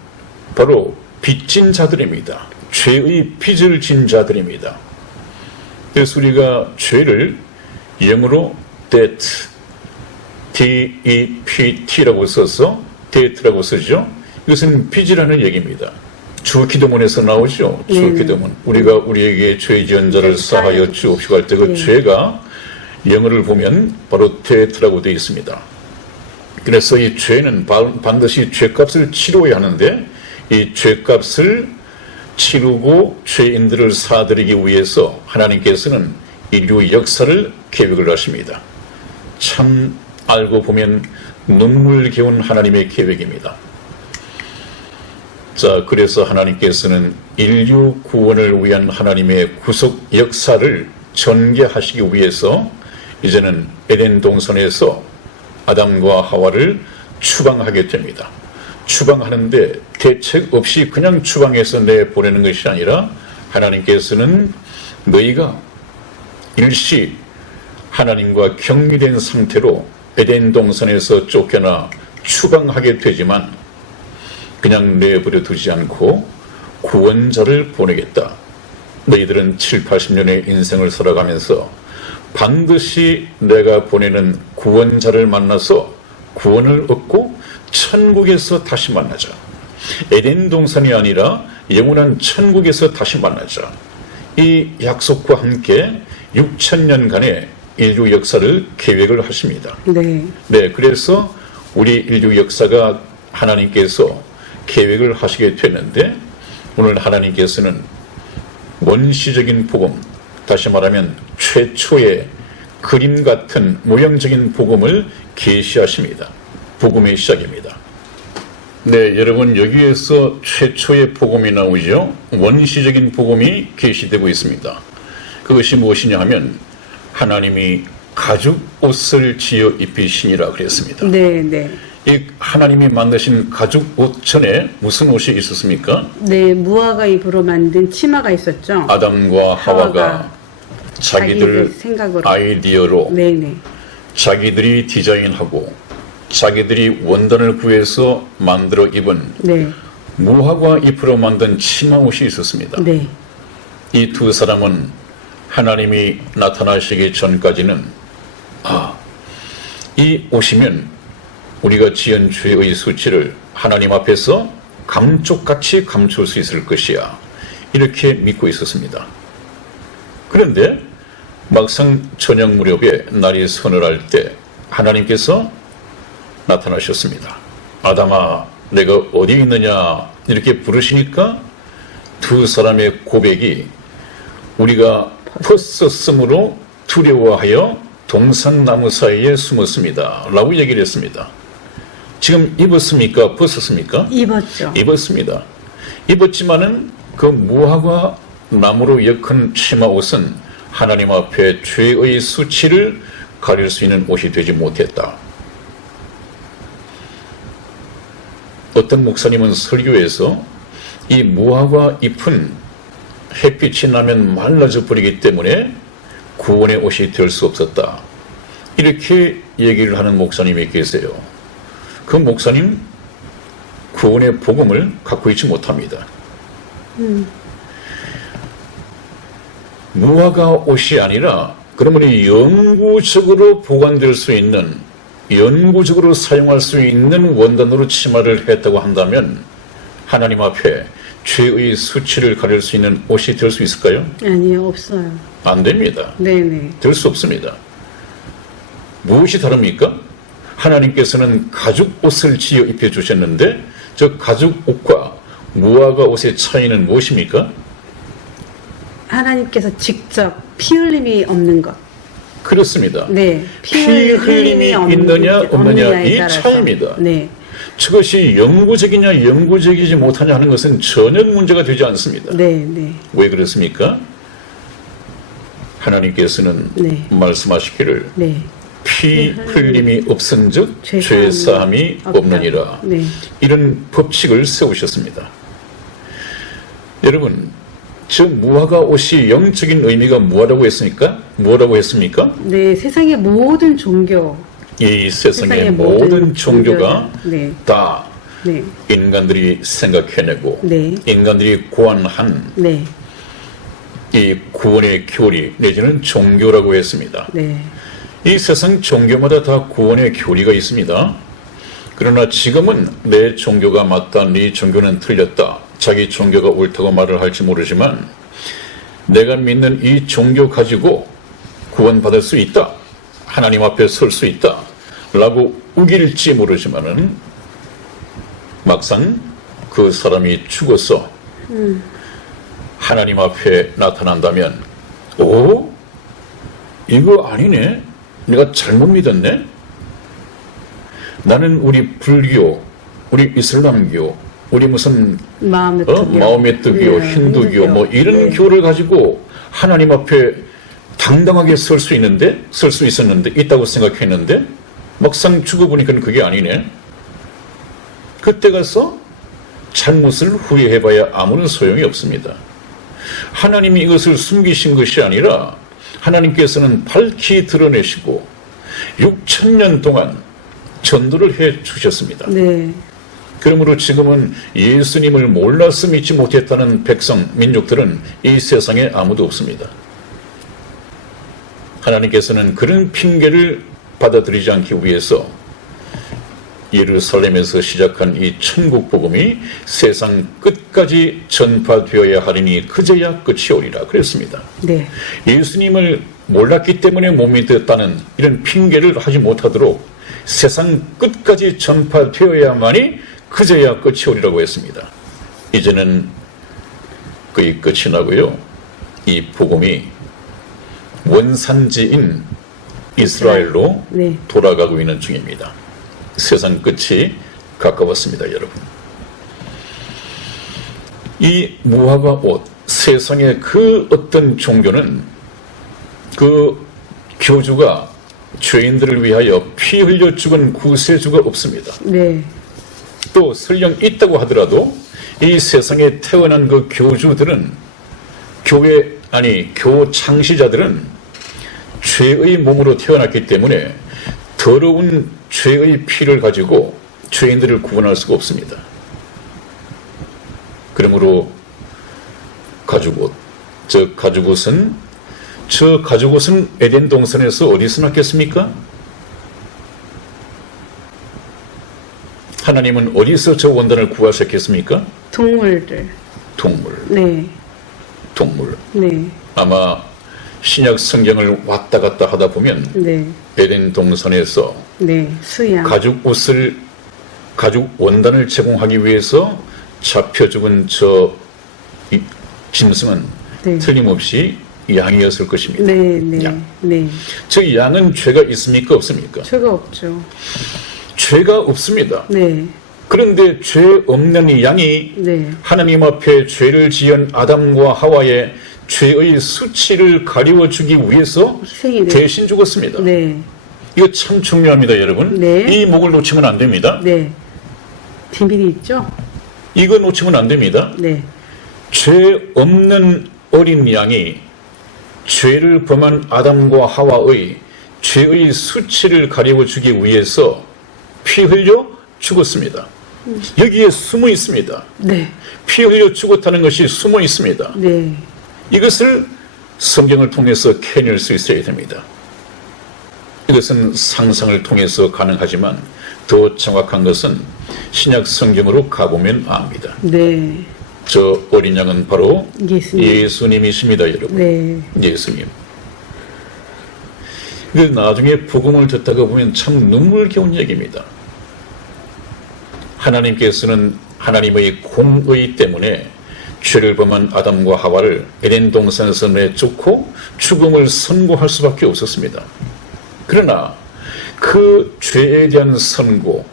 바로 빚진 자들입니다. 죄의 빚을 진 자들입니다. 그래서 우리가 죄를 영어로 debt, D-E-P-T라고 써서 데이트라고 쓰죠. 이것은 빚이라는 얘기입니다. 주기도문에서 나오죠. 주기도문. 우리가 우리에게 죄 지은 자를 사하여 주옵시고 할 때 그 죄가 영어를 보면 바로 데이트라고 되어 있습니다. 그래서 이 죄는 반드시 죄값을 치러야 하는데 이 죄값을 치르고 죄인들을 사드리기 위해서 하나님께서는 인류 역사를 계획을 하십니다. 참 알고 보면 눈물겨운 하나님의 계획입니다. 자, 그래서 하나님께서는 인류 구원을 위한 하나님의 구속 역사를 전개하시기 위해서 이제는 에덴 동산에서 아담과 하와를 추방하게 됩니다. 추방하는데 대책 없이 그냥 추방해서 내보내는 것이 아니라 하나님께서는 너희가 일시 하나님과 격리된 상태로 에덴 동산에서 쫓겨나 추방하게 되지만 그냥 내버려 두지 않고 구원자를 보내겠다. 너희들은 7, 80년의 인생을 살아가면서 반드시 내가 보내는 구원자를 만나서 구원을 얻고 천국에서 다시 만나자. 에덴 동산이 아니라 영원한 천국에서 다시 만나자. 이 약속과 함께 6,000년간의 인류 역사를 계획을 하십니다. 네. 네, 그래서 우리 인류 역사가 하나님께서 계획을 하시게 됐는데 오늘 하나님께서는 원시적인 복음, 다시 말하면 최초의 그림 같은 모형적인 복음을 계시하십니다. 복음의 시작입니다. 네, 여러분 여기에서 최초의 복음이 나오죠. 원시적인 복음이 계시되고 있습니다. 그것이 무엇이냐 하면 하나님이 가죽 옷을 지어 입히시니라 그랬습니다. 네, 네. 이 하나님이 만드신 가죽 옷 전에 무슨 옷이 있었습니까? 네, 무화과 잎으로 만든 치마가 있었죠. 아담과 하와가 자기들 생각으로 아이디어로 네네. 자기들이 디자인하고 자기들이 원단을 구해서 만들어 입은 네. 무화과 잎으로 만든 치마 옷이 있었습니다. 네. 이 두 사람은 하나님이 나타나시기 전까지는 이 옷이면 우리가 지은 죄의 수치를 하나님 앞에서 감쪽같이 감출 수 있을 것이야. 이렇게 믿고 있었습니다. 그런데 막상 저녁 무렵에 날이 서늘할 때 하나님께서 나타나셨습니다. 아담아, 내가 어디 있느냐 이렇게 부르시니까 두 사람의 고백이 우리가 벗었으므로 두려워하여 동산나무 사이에 숨었습니다 라고 얘기를 했습니다. 지금 입었습니까? 벗었습니까? 입었죠. 입었습니다. 입었지만은 그 무화과 나무로 엮은 치마 옷은 하나님 앞에 죄의 수치를 가릴 수 있는 옷이 되지 못했다. 어떤 목사님은 설교에서 이 무화과 잎은 햇빛이 나면 말라져 버리기 때문에 구원의 옷이 될 수 없었다. 이렇게 얘기를 하는 목사님이 계세요. 그 목사님 구원의 복음을 갖고 있지 못합니다. 무화과 옷이 아니라 그러면 영구적으로 보관될 수 있는 영구적으로 사용할 수 있는 원단으로 치마를 했다고 한다면 하나님 앞에 죄의 수치를 가릴 수 있는 옷이 될 수 있을까요? 아니요, 없어요. 안 됩니다. 네네. 될 수 없습니다. 무엇이 다릅니까? 하나님께서는 가죽 옷을 지어 입혀주셨는데 저 가죽 옷과 무화과 옷의 차이는 무엇입니까? 하나님께서 직접 피 흘림이 없는 것. 그렇습니다. 네. 피 흘림이 있느냐 없느냐 이 따라서. 차이입니다. 네. 그것이 영구적이냐 영구적이지 못하냐 하는 것은 전혀 문제가 되지 않습니다. 네, 네. 왜 그렇습니까? 하나님께서는 네. 말씀하시기를 네. 피 흘림이 없은즉 죄 죄사함이 없다. 없느니라. 네. 이런 법칙을 세우셨습니다. 여러분, 저 무화과 옷이 영적인 의미가 뭐라고 했습니까? 뭐라고 했습니까? 네, 세상의 모든 종교. 이 세상의 모든 종교가 네. 다 네. 인간들이 생각해내고 네. 인간들이 고안한 네. 이 구원의 교리 내지는 종교라고 했습니다. 네. 이 세상 종교마다 다 구원의 교리가 있습니다. 그러나 지금은 내 종교가 맞다, 네 종교는 틀렸다, 자기 종교가 옳다고 말을 할지 모르지만 내가 믿는 이 종교 가지고 구원받을 수 있다, 하나님 앞에 설 수 있다 라고 우길지 모르지만은 막상 그 사람이 죽어서 하나님 앞에 나타난다면 오? 이거 아니네? 내가 잘못 믿었네? 나는 우리 불교, 우리 이슬람교, 우리 무슨 마호메트교, 네, 힌두교 뭐 이런 네. 교를 가지고 하나님 앞에 당당하게 설 수 있는데, 설 수 있었는데, 있다고 생각했는데 막상 죽어보니까 그게 아니네. 그때 가서 잘못을 후회해봐야 아무런 소용이 없습니다. 하나님이 이것을 숨기신 것이 아니라 하나님께서는 밝히 드러내시고 6,000년 동안 전도를 해 주셨습니다. 네. 그러므로 지금은 예수님을 몰라서 믿지 못했다는 백성, 민족들은 이 세상에 아무도 없습니다. 하나님께서는 그런 핑계를 받아들이지 않기 위해서 예루살렘에서 시작한 이 천국 복음이 세상 끝까지 전파되어야 하리니 그제야 끝이 오리라 그랬습니다. 네. 예수님을 몰랐기 때문에 못 믿었다는 이런 핑계를 하지 못하도록 세상 끝까지 전파되어야만이 그제야 끝이 오리라고 했습니다. 이제는 거의 끝이 나고요. 이 복음이 원산지인 이스라엘로 네. 돌아가고 있는 중입니다. 세상 끝이 가까웠습니다, 여러분. 이 무화과 옷, 세상의 그 어떤 종교는 그 교주가 죄인들을 위하여 피 흘려 죽은 구세주가 없습니다. 네. 또 설령 있다고 하더라도 이 세상에 태어난 그 교주들은 교 창시자들은 죄의 몸으로 태어났기 때문에 더러운 죄의 피를 가지고 죄인들을 구원할 수가 없습니다. 그러므로 가죽옷, 저 가죽옷은 에덴 동산에서 어디서 났겠습니까? 하나님은 어디서 저 원단을 구하셨겠습니까? 동물들. 동물. 네. 동물. 네. 아마 신약 성경을 왔다 갔다 하다 보면 네. 에덴 동산에서 네. 수양. 가죽 원단을 제공하기 위해서 잡혀 죽은 이 짐승은 네. 틀림없이 양이었을 것입니다. 네. 네. 양. 네. 저 양은 죄가 있습니까? 없습니까? 죄가 없죠. 죄가 없습니다. 네. 그런데 죄 없는 이 양이 네. 하나님 앞에 죄를 지은 아담과 하와의 죄의 수치를 가리워주기 위해서 희생이 대신 죽었습니다. 네. 이거 참 중요합니다, 여러분. 네. 이 목을 놓치면 안 됩니다. 네. 비밀이 있죠? 이거 놓치면 안 됩니다. 네. 죄 없는 어린 양이 죄를 범한 아담과 하와의 죄의 수치를 가리워주기 위해서 피 흘려 죽었습니다. 여기에 숨어 있습니다. 네. 피 흘려 죽었다는 것이 숨어 있습니다. 네. 이것을 성경을 통해서 캐낼 수 있어야 됩니다. 이것은 상상을 통해서 가능하지만 더 정확한 것은 신약 성경으로 가보면 압니다. 네. 저 어린 양은 바로 예수님. 예수님이십니다, 여러분. 네. 예수님. 그 나중에 복음을 듣다가 보면 참 눈물겨운 얘기입니다. 하나님께서는 하나님의 공의 때문에 죄를 범한 아담과 하와를 에덴 동산에서 내쫓고 죽음을 선고할 수밖에 없었습니다. 그러나 그 죄에 대한 선고,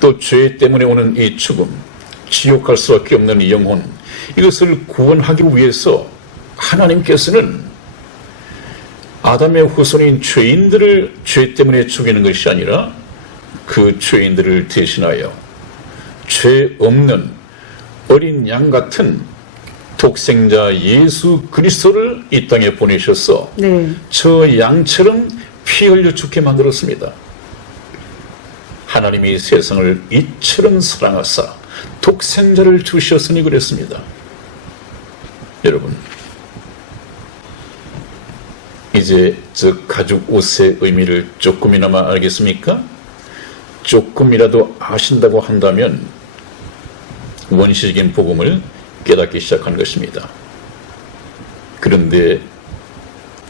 또 죄 때문에 오는 이 죽음, 지옥 갈 수밖에 없는 이 영혼, 이것을 구원하기 위해서 하나님께서는 아담의 후손인 죄인들을 죄 때문에 죽이는 것이 아니라 그 죄인들을 대신하여 죄 없는 어린 양 같은 독생자 예수 그리스도를 이 땅에 보내셔서 네. 저 양처럼 피 흘려 죽게 만들었습니다. 하나님이 세상을 이처럼 사랑하사 독생자를 주셨으니 그랬습니다. 여러분, 이제 저 가죽 옷의 의미를 조금이나마 알겠습니까? 조금이라도 아신다고 한다면 원시적인 복음을 깨닫기 시작한 것입니다. 그런데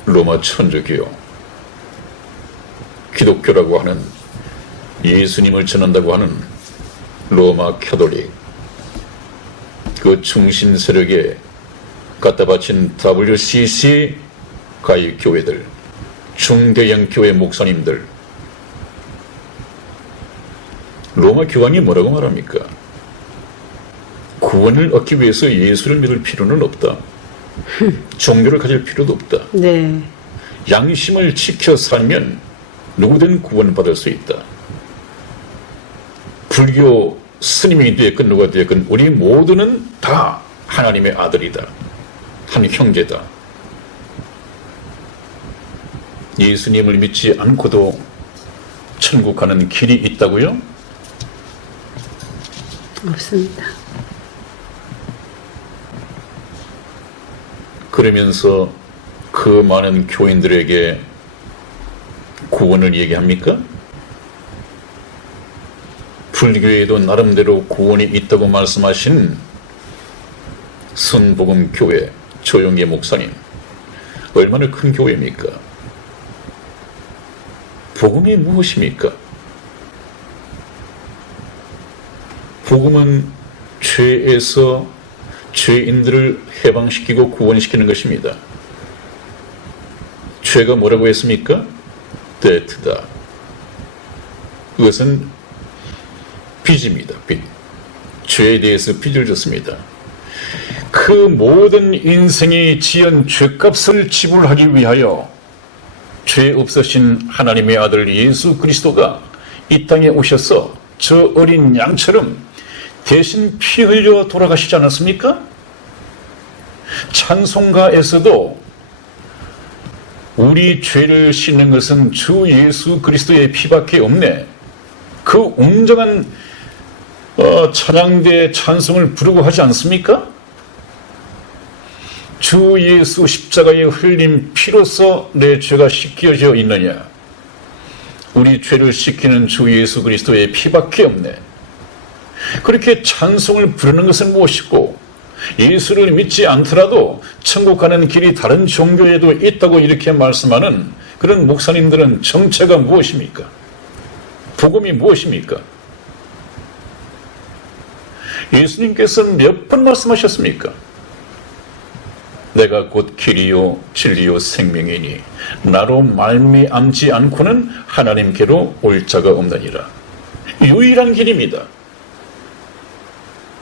로마 천주교, 기독교라고 하는 예수님을 전한다고 하는 로마 캐톨릭, 그 중심 세력에 갖다 바친 WCC 가입 교회들, 중대형 교회 목사님들, 로마 교황이 뭐라고 말합니까? 구원을 얻기 위해서 예수를 믿을 필요는 없다. 종교를 가질 필요도 없다. 네. 양심을 지켜 살면 누구든 구원받을 수 있다. 불교 스님이 되었건 누가 되었건 우리 모두는 다 하나님의 아들이다. 한 형제다. 예수님을 믿지 않고도 천국 가는 길이 있다고요? 없습니다. 그러면서 그 많은 교인들에게 구원을 얘기합니까? 불교에도 나름대로 구원이 있다고 말씀하신 선복음교회 조영계 목사님, 얼마나 큰 교회입니까? 복음이 무엇입니까? 복음은 죄에서 죄인들을 해방시키고 구원시키는 것입니다. 죄가 뭐라고 했습니까? 데트다. 그것은 빚입니다. 빚. 죄에 대해서 빚을 졌습니다. 그 모든 인생이 지은 죄값을 지불하기 위하여 죄 없으신 하나님의 아들 예수 그리스도가 이 땅에 오셔서 저 어린 양처럼 대신 피 흘려 돌아가시지 않았습니까? 찬송가에서도 우리 죄를 씻는 것은 주 예수 그리스도의 피밖에 없네. 그 웅장한 찬양대 찬송을 부르고 하지 않습니까? 주 예수 십자가에 흘린 피로써 내 죄가 씻겨져 있느냐? 우리 죄를 씻기는 주 예수 그리스도의 피밖에 없네. 그렇게 찬송을 부르는 것은 무엇이고, 예수를 믿지 않더라도 천국 가는 길이 다른 종교에도 있다고 이렇게 말씀하는 그런 목사님들은 정체가 무엇입니까? 복음이 무엇입니까? 예수님께서 몇 번 말씀하셨습니까? 내가 곧 길이요 진리요 생명이니 나로 말미암지 않고는 하나님께로 올 자가 없느니라. 유일한 길입니다.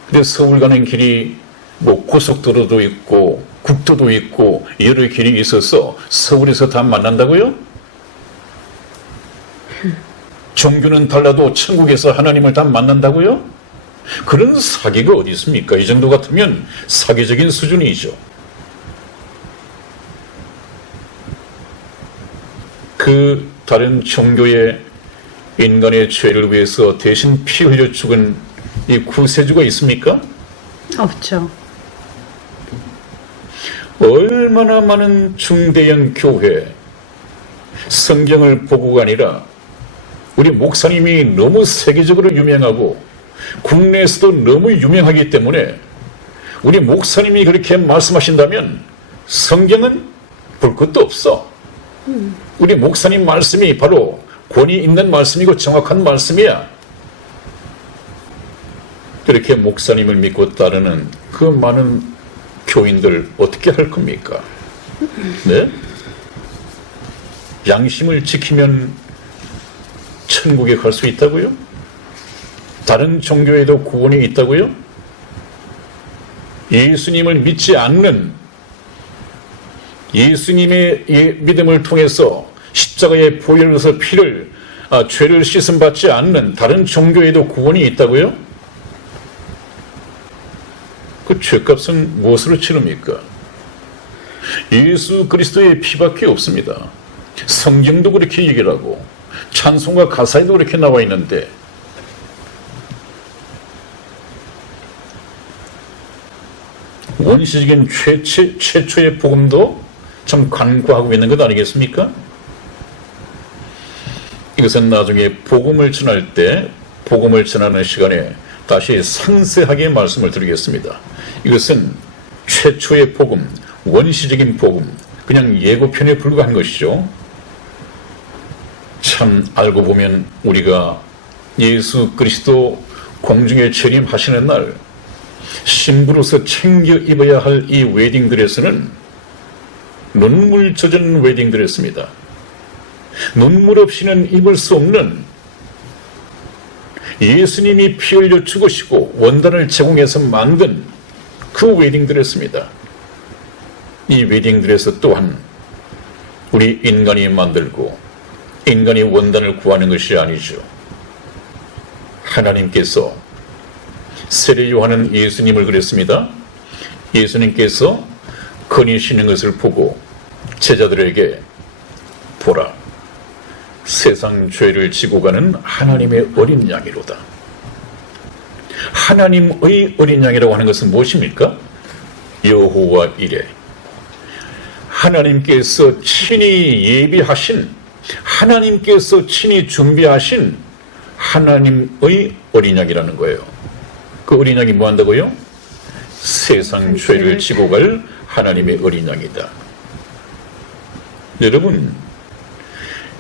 근데 서울 가는 길이 고속도로도 있고 국도도 있고 여러 길이 있어서 서울에서 다 만난다고요? 종교는 달라도 천국에서 하나님을 다 만난다고요? 그런 사기가 어디 있습니까? 이 정도 같으면 사기적인 수준이죠. 그 다른 종교의 인간의 죄를 위해서 대신 피 흘려 죽은 이 구세주가 있습니까? 없죠. 얼마나 많은 중대형 교회, 성경을 보고가 아니라 우리 목사님이 너무 세계적으로 유명하고 국내에서도 너무 유명하기 때문에 우리 목사님이 그렇게 말씀하신다면 성경은 볼 것도 없어. 우리 목사님 말씀이 바로 권위 있는 말씀이고 정확한 말씀이야. 그렇게 목사님을 믿고 따르는 그 많은 교인들 어떻게 할 겁니까? 네? 양심을 지키면 천국에 갈 수 있다고요? 다른 종교에도 구원이 있다고요? 예수님을 믿지 않는, 예수님의 믿음을 통해서 십자가에 보혈로서 죄를 씻음 받지 않는 다른 종교에도 구원이 있다고요? 그 죄값은 무엇으로 치릅니까? 예수 그리스도의 피밖에 없습니다. 성경도 그렇게 얘기를 하고 찬송가 가사에도 그렇게 나와 있는데, 원시적인 최초의 복음도 참 간과하고 있는 것 아니겠습니까? 이것은 나중에 복음을 전할 때, 복음을 전하는 시간에 다시 상세하게 말씀을 드리겠습니다. 이것은 최초의 복음, 원시적인 복음, 그냥 예고편에 불과한 것이죠. 참 알고 보면 우리가 예수 그리스도 공중에 재림하시는 날 신부로서 챙겨 입어야 할 이 웨딩드레스는 눈물 젖은 웨딩드레스입니다. 눈물 없이는 입을 수 없는, 예수님이 피 흘려 죽으시고 원단을 제공해서 만든 그 웨딩드레스입니다. 이 웨딩드레스 또한 우리 인간이 만들고 인간이 원단을 구하는 것이 아니죠. 하나님께서, 세례 요한은 예수님을 그랬습니다. 예수님께서 거니시는 것을 보고 제자들에게, 보라, 세상 죄를 지고 가는 하나님의 어린 양이로다. 하나님의 어린 양이라고 하는 것은 무엇입니까? 여호와 이레. 하나님께서 친히 예비하신, 하나님께서 친히 준비하신 하나님의 어린 양이라는 거예요. 그 어린 양이 뭐 한다고요? 세상 죄를 지고 갈 하나님의 어린 양이다. 여러분,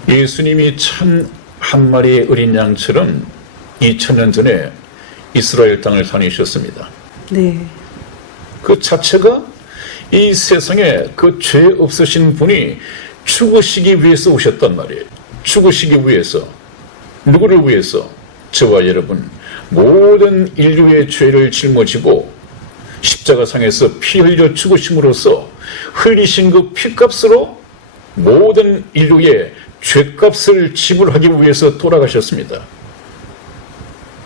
예수님이 참 한 마리의 어린 양처럼 2000년 전에 이스라엘 땅을 다니셨습니다. 네. 그 자체가 이 세상에 그 죄 없으신 분이 죽으시기 위해서 오셨단 말이에요. 죽으시기 위해서. 누구를 위해서? 저와 여러분, 모든 인류의 죄를 짊어지고 십자가상에서 피 흘려 죽으심으로써 흘리신 그 피값으로 모든 인류의 죄값을 지불하기 위해서 돌아가셨습니다.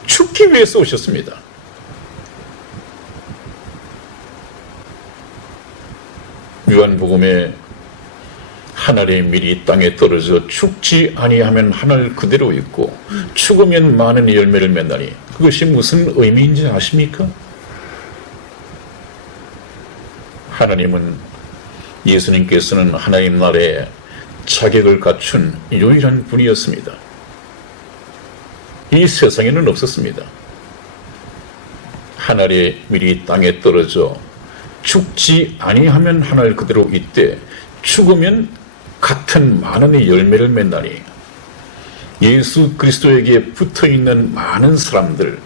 죽기 위해서 오셨습니다. 요한복음에 하늘의 밀이 땅에 떨어져 죽지 아니하면 하늘 그대로 있고 죽으면 많은 열매를 맺나니, 그것이 무슨 의미인지 아십니까? 하나님은, 예수님께서는 하나님 나라에 자격을 갖춘 유일한 분이었습니다. 이 세상에는 없었습니다. 하늘의 밀이 땅에 떨어져 죽지 아니하면 하늘 그대로 있되 죽으면 같은 많은 열매를 맺나니, 예수 그리스도에게 붙어있는 많은 사람들,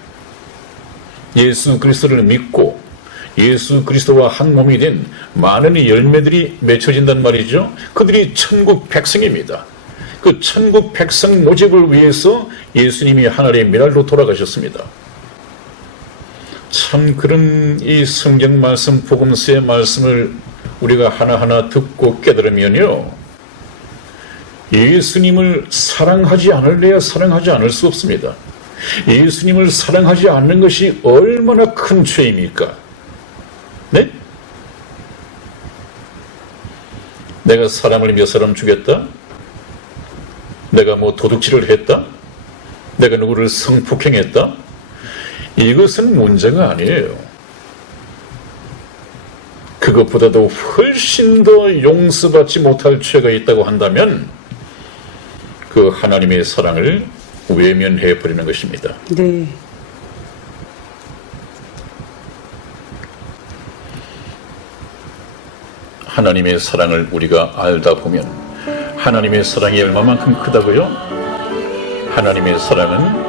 예수 그리스도를 믿고 예수 그리스도와 한 몸이 된 많은 열매들이 맺혀진단 말이죠. 그들이 천국 백성입니다. 그 천국 백성 모집을 위해서 예수님이 하늘의 미랄로 돌아가셨습니다. 참 그런 이 성경 말씀, 복음서의 말씀을 우리가 하나하나 듣고 깨달으면요, 예수님을 사랑하지 않을래야 사랑하지 않을 수 없습니다. 예수님을 사랑하지 않는 것이 얼마나 큰 죄입니까? 네? 내가 사람을 몇 사람 죽였다? 내가 뭐 도둑질을 했다? 내가 누구를 성폭행했다? 이것은 문제가 아니에요. 그것보다도 훨씬 더 용서받지 못할 죄가 있다고 한다면 그 하나님의 사랑을 외면해 버리는 것입니다. 네. 하나님의 사랑을 우리가 알다 보면 하나님의 사랑이 얼마만큼 크다고요? 하나님의 사랑은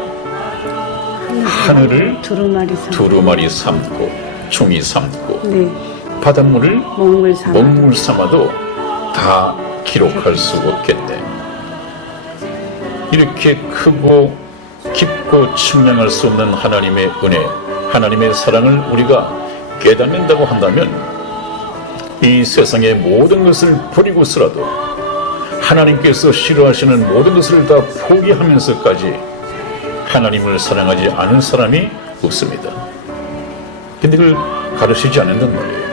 하늘을 두루마리 삼고 종이 삼고 네. 바닷물을 먹물 삼아도 다 기록할 수 없겠네. 이렇게 크고 깊고 측량할 수 없는 하나님의 은혜, 하나님의 사랑을 우리가 깨닫는다고 한다면 이 세상의 모든 것을 버리고서라도 하나님께서 싫어하시는 모든 것을 다 포기하면서까지 하나님을 사랑하지 않은 사람이 없습니다. 근데 그걸 가르치지 않는단 말이에요.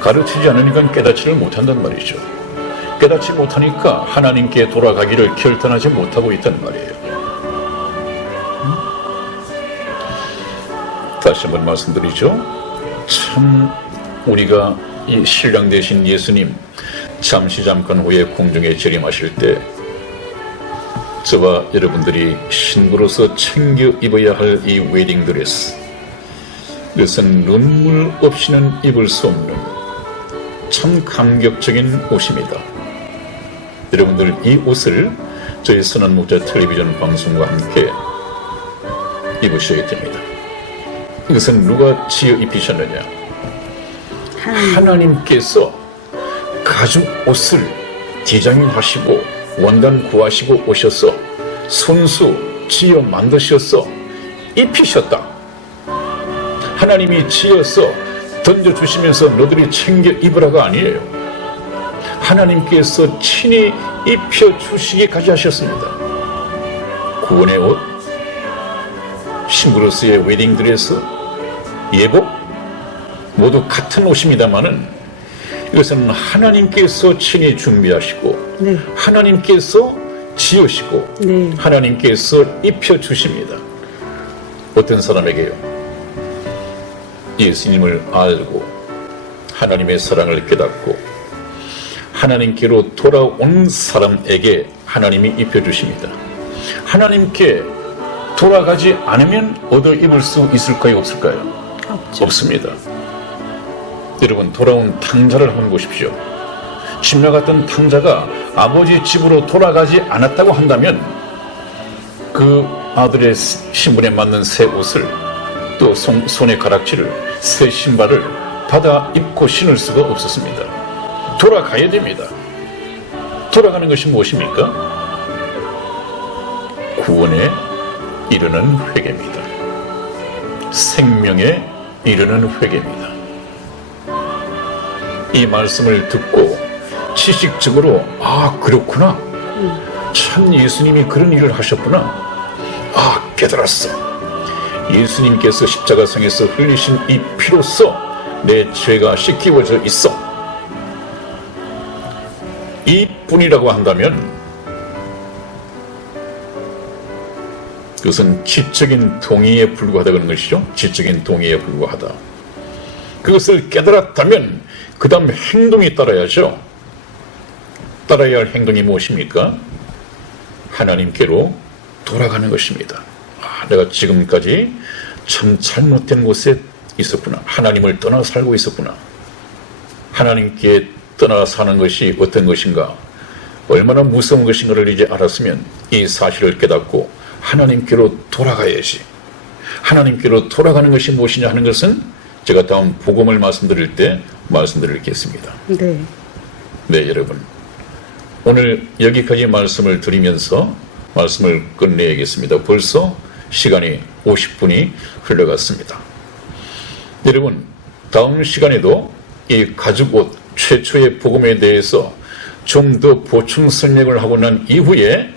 가르치지 않으니까 깨닫지를 못한단 말이죠. 깨닫지 못하니까 하나님께 돌아가기를 결단하지 못하고 있단 말이에요. 다시 한번 말씀드리죠. 참 우리가 이 신랑 되신 예수님 잠깐 후에 공중에 재림하실 때 저와 여러분들이 신부로서 챙겨 입어야 할 이 웨딩드레스, 이것은 눈물 없이는 입을 수 없는 참 감격적인 옷입니다. 여러분들 이 옷을 저희 선한 목자 텔레비전 방송과 함께 입으셔야 됩니다. 이것은 누가 지어 입히셨느냐? 하나님께서 가죽 옷을 디자인하시고 원단 구하시고 오셔서 손수 지어 만드셔서 입히셨다. 하나님이 지어서 던져주시면서 너들이 챙겨 입으라가 아니에요. 하나님께서 친히 입혀주시기까지 하셨습니다. 구원의 옷, 신부로서의 웨딩드레스, 예복 모두 같은 옷입니다마는 이것은 하나님께서 친히 준비하시고 네. 하나님께서 지으시고 네. 하나님께서 입혀주십니다. 어떤 사람에게요? 예수님을 알고 하나님의 사랑을 깨닫고 하나님께로 돌아온 사람에게 하나님이 입혀주십니다. 하나님께 돌아가지 않으면 얻어 입을 수 있을까요? 없을까요? 없습니다. 여러분, 돌아온 탕자를 한번 보십시오. 집 나갔던 탕자가 아버지 집으로 돌아가지 않았다고 한다면 그 아들의 신분에 맞는 새 옷을 또 손의 가락지를 새 신발을 받아 입고 신을 수가 없었습니다. 돌아가야 됩니다. 돌아가는 것이 무엇입니까? 구원에 이르는 회개입니다. 생명에 이르는 회개입니다. 이 말씀을 듣고 지식적으로 그렇구나. 참 예수님이 그런 일을 하셨구나. 깨달았어. 예수님께서 십자가상에서 흘리신 이 피로써 내 죄가 씻기워져 있어. 이뿐이라고 한다면 그것은 지적인 동의에 불과하다는 고 것이죠. 지적인 동의에 불과하다. 그것을 깨달았다면 그 다음 행동이 따라야죠. 따라야 할 행동이 무엇입니까? 하나님께로 돌아가는 것입니다. 내가 지금까지 참 잘못된 곳에 있었구나. 하나님을 떠나 살고 있었구나. 하나님께 떠나 사는 것이 어떤 것인가, 얼마나 무서운 것인가를 이제 알았으면 이 사실을 깨닫고 하나님께로 돌아가야지. 하나님께로 돌아가는 것이 무엇이냐 하는 것은 제가 다음 복음을 말씀드릴 때 말씀드리겠습니다. 네, 여러분. 오늘 여기까지 말씀을 드리면서 말씀을 끝내야겠습니다. 벌써 시간이 50분이 흘러갔습니다. 여러분, 다음 시간에도 이 가죽옷 최초의 복음에 대해서 좀 더 보충 설명을 하고 난 이후에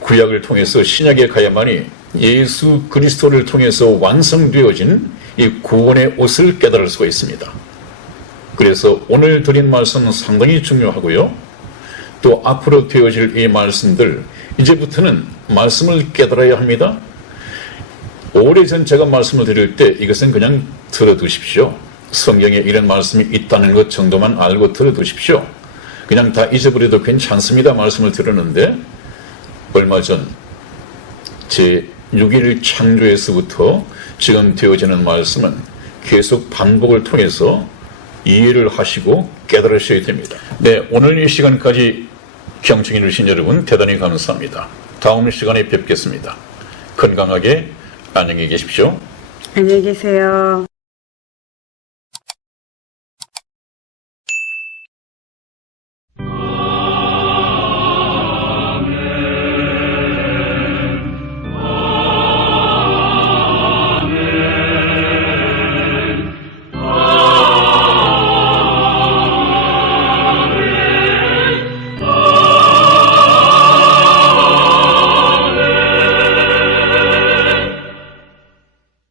구약을 통해서 신약에 가야만이 예수 그리스도를 통해서 완성되어진 이 구원의 옷을 깨달을 수가 있습니다. 그래서 오늘 드린 말씀은 상당히 중요하고요. 또 앞으로 되어질 이 말씀들, 이제부터는 말씀을 깨달아야 합니다. 오래전 제가 말씀을 드릴 때 이것은 그냥 들어두십시오. 성경에 이런 말씀이 있다는 것 정도만 알고 들어두십시오. 그냥 다 잊어버려도 괜찮습니다. 말씀을 들었는데 얼마 전 제 6일 창조에서부터 지금 되어지는 말씀은 계속 반복을 통해서 이해를 하시고 깨달으셔야 됩니다. 네, 오늘 이 시간까지 경청해 주신 여러분 대단히 감사합니다. 다음 시간에 뵙겠습니다. 건강하게 안녕히 계십시오. 안녕히 계세요.